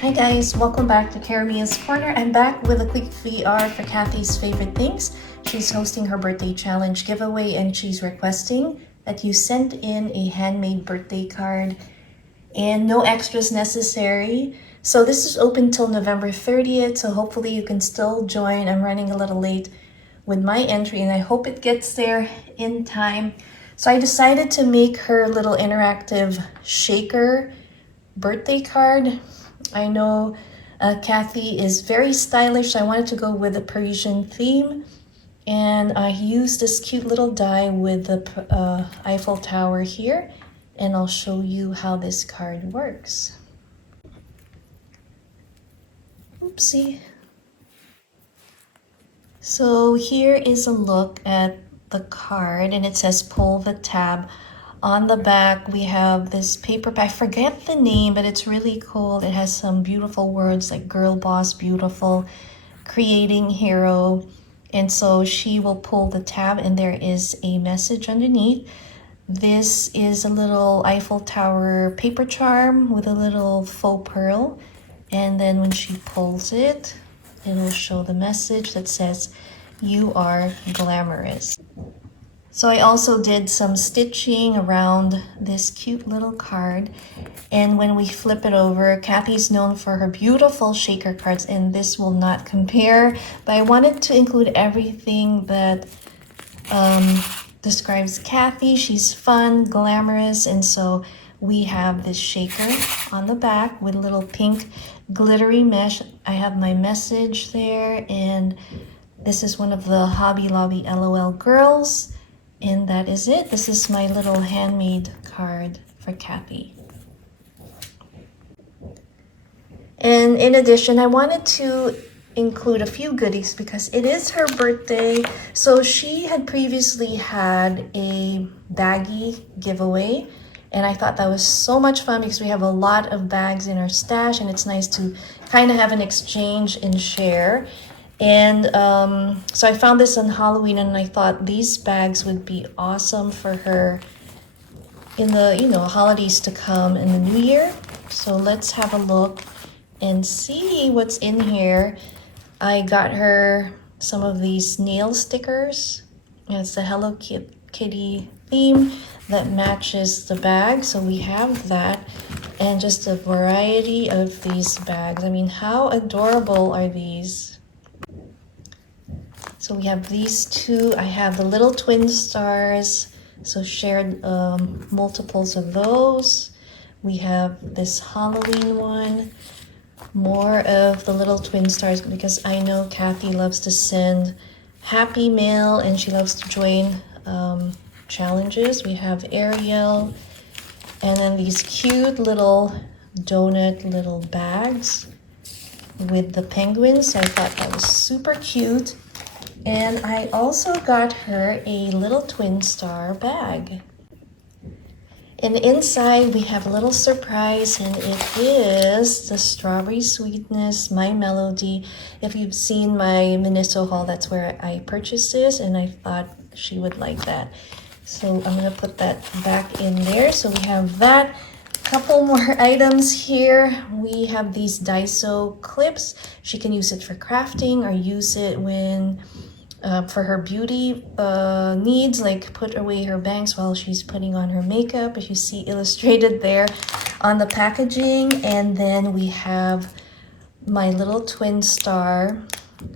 Hi guys, welcome back to Karamia's Corner. I'm back with a quick VR for Kathy's favorite things. She's hosting her birthday challenge giveaway and she's requesting that you send in a handmade birthday card and no extras necessary. So this is open till November 30th, so hopefully you can still join. I'm running a little late with my entry and I hope it gets there in time. So I decided to make her little interactive shaker birthday card. I know Kathy is very stylish, so I wanted to go with a Parisian theme. And I used this cute little die with the Eiffel Tower here. And I'll show you how this card works. Oopsie. So here is a look at the card, and it says pull the tab. On the back, we have this paper, I forget the name, but it's really cool. It has some beautiful words like girl boss, beautiful, creating hero. And so she will pull the tab and there is a message underneath. This is a little Eiffel Tower paper charm with a little faux pearl. And then when she pulls it, it'll show the message that says, "You are glamorous." So I also did some stitching around this cute little card. And when we flip it over, Kathy's known for her beautiful shaker cards, and this will not compare. But I wanted to include everything that describes Kathy. She's fun, glamorous, and so we have this shaker on the back with little pink glittery mesh. I have my message there, and this is one of the Hobby Lobby LOL girls. And that is it. This is my little handmade card for Kathy. And in addition, I wanted to include a few goodies because it is her birthday. So she had previously had a baggie giveaway. And I thought that was so much fun because we have a lot of bags in our stash and it's nice to kind of have an exchange and share. And so I found this on Halloween and I thought these bags would be awesome for her in the, holidays to come in the new year. So let's have a look and see what's in here. I got her some of these nail stickers. And it's the Hello Kitty theme that matches the bag. So we have that and just a variety of these bags. I mean, how adorable are these? So we have these two. I have the little twin stars, so shared multiples of those. We have this Halloween one, more of the little twin stars because I know Kathy loves to send happy mail and she loves to join challenges. We have Ariel and then these cute little donut little bags with the penguins. So I thought that was super cute. And I also got her a little twin star bag. And inside we have a little surprise and it is the Strawberry Sweetness My Melody. If you've seen my Miniso haul, that's where I purchased this and I thought she would like that. So I'm gonna put that back in there. So we have that. Couple more items here. We have these Daiso clips. She can use it for crafting or use it when for her beauty needs, like put away her bangs while she's putting on her makeup, as you see illustrated there on the packaging. And then we have my little twin star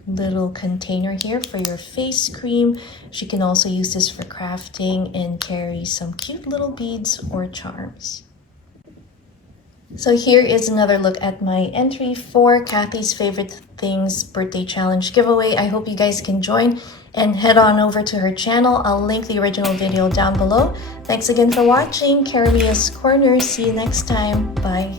little container here for your face cream. She can also use this for crafting and carry some cute little beads or charms. So here is another look at my entry for Kathy's Favorite Things Birthday Challenge giveaway. I hope you guys can join and head on over to her channel. I'll link the original video down below. Thanks again for watching Karamia's Corner. See you next time. Bye.